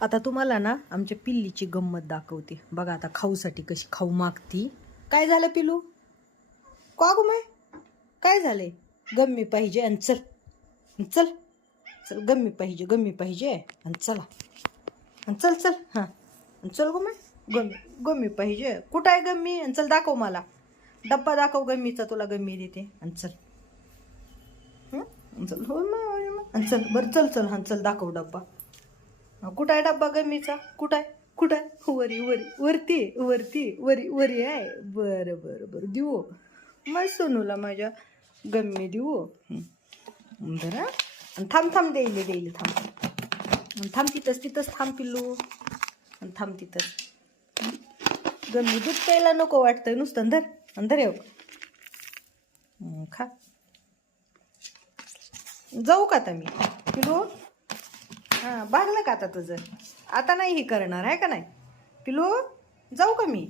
आता तुम्हाला ना आमच्या पिल्लीची गंमत दाखवते. बघा आता खाऊसाठी कशी खाऊ मागती. काय झालं पिलू? का गुमाय काय झालंय गम्मी पाहिजे आणि चल. चल. चल गम्मी पाहिजे गम्मी पाहिजे. आणि चला. आणि चल चल. हां. आणि चल गुमाय गम्मी गम्मी पाहिजे. कुठं आहे गम्मी? आणि चल दाखव मला. डब्बा दाखव गम्मीचा तुला गम्मी देते. आणि चल. आणि चल. हो आणि हो चल. बरं चल चल. हां चल दाखव डब्बा. कुठं आहे डब्बा गमीचा? कुठं आहे? कुठं आहे? वरी वरी वरती वरती वरी वरी आहे. बरं बरं बरं. देऊ मग सोनूला माझ्या गम्मी देऊ बरं आणि थांब थांब देईल देईल थांब. थांब तिथंच तिथंच थांब पिल्लू. आणि थांब तिथंच. गम्मी दूध प्यायला नको वाटतंय नुसतं. धर अंधर येऊ. खा. जाऊ का आता मी? पिलू हां भागलं का आता तुझं? आता नाही हे करणार आहे का नाही? पिलू जाऊ का मी?